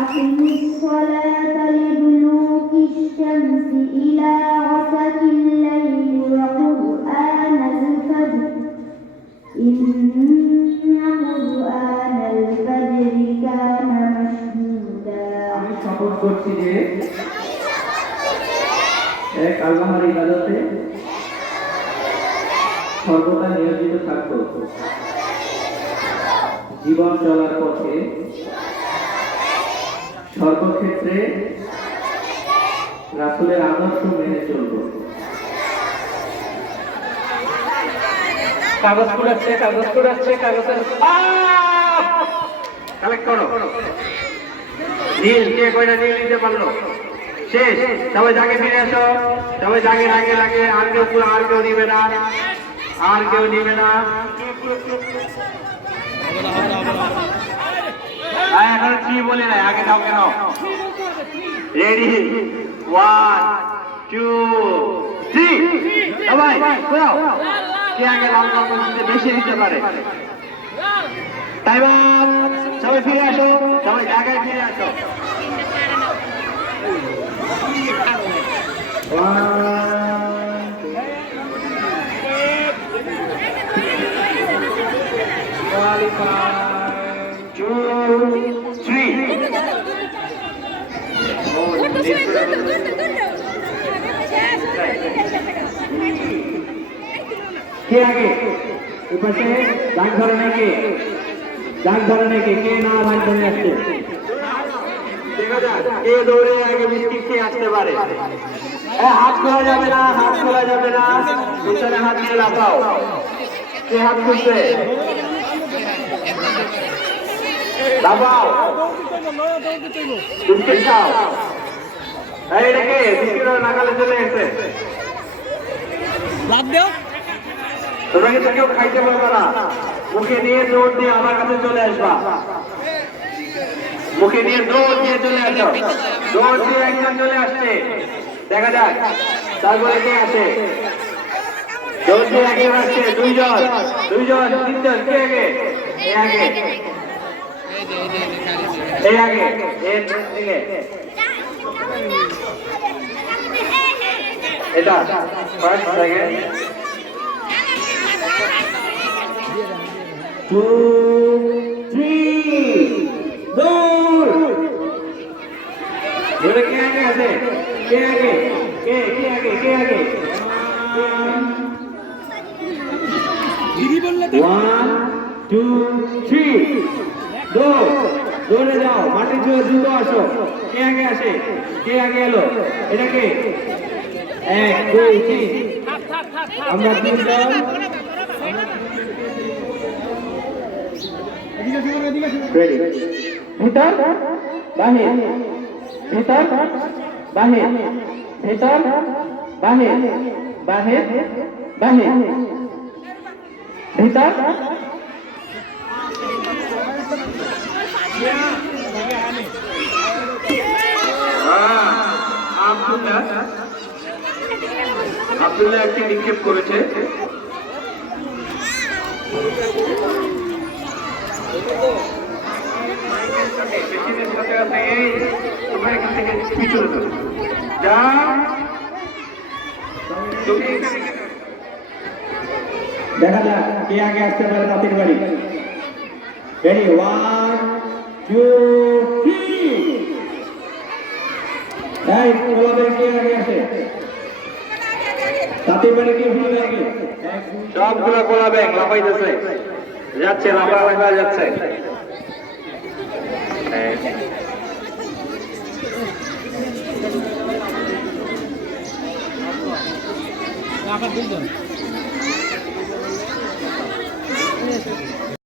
أقم الصلاة لدلوك الشمس إلى غسق الليل وقرآن الفجر إن قرآن الفجر كان مشهودا আমি শপথ করছি যে এক আল্লাহর ইবাদতে সর্বদা নিয়োজিত থাকব, জীবন চলার পথে সর্বক্ষেত্রে রাসূলের আদর্শ মেনে চলব। কাগজ কুড়াচ্ছে কাগজের কালেক্ট করো। নীল কে কয়টা নীল নিতে পারলো? শেষ। সবাই জাগে ফিরে আসো, সবাই জাগে লাগে আর কেউ নিবে না। এখন কি বলে নাই, আগে যাও কেন? রেডি, 1 2 3 সবাই যাও। কে আগে বেশি দিতে পারে? Time up. সবাই ফিরে আসো, সবাই জায়গায় ফিরে আসো। কে আগে এপাশে দাগ ধরে নাকি? কে না দাগ ধরে আসছে? কে দৌড়ে আগে বিস্কিট খেয়ে আসতে পারে? হাত খোলা যাবে না, পিছনে হাত নিয়ে লাফাও। কে হাত খুলছে? লাফাও, বিস্কিট খাও। এটা কে বিস্কিট নাগালে চলে এসে? তোমরা কিন্তু কেউ খাইতে পারবে না। মুখে নিয়ে দৌড় দিয়ে আমার কাছে চলে আসবা। মুখে নিয়ে দৌড় দিয়ে চলে আসো। দৌড় দিয়ে একজন চলে আসছে, দেখা যাক তারপরে কে আসে। দৌড় দিয়ে একজন আসছে, দুইজন, তিনজন। কে আগে? এটা ফার্স্ট সেকেন্ড 2 3 দৌড়। ধরে কে আগে আছে? কে আগে? 1 2 3 দৌড়ে যাও। মাটি ছুঁয়ে দ্রুত আসো। কে আগে আসে? কে আগে এলো? এটা কে? 1 2 3 আমরা তিনজন। ভিতর বাহির, ভিতর বাহির, ভিতর বাহির, ভিতর। আব্দুল্লাহ একটি নিক্ষেপ করেছে। দেখা যাক কে আগে আসতে পারে তাঁতির বাড়ি। রেডি, 1 2 3 কে আগে আসে? তাঁতির বাড়ি কে ভুলে আগে? সবগুলো গোলা ব্যাগ লাফাইতেছে, যাচ্ছে লাফা যাচ্ছে। আবার দুইজন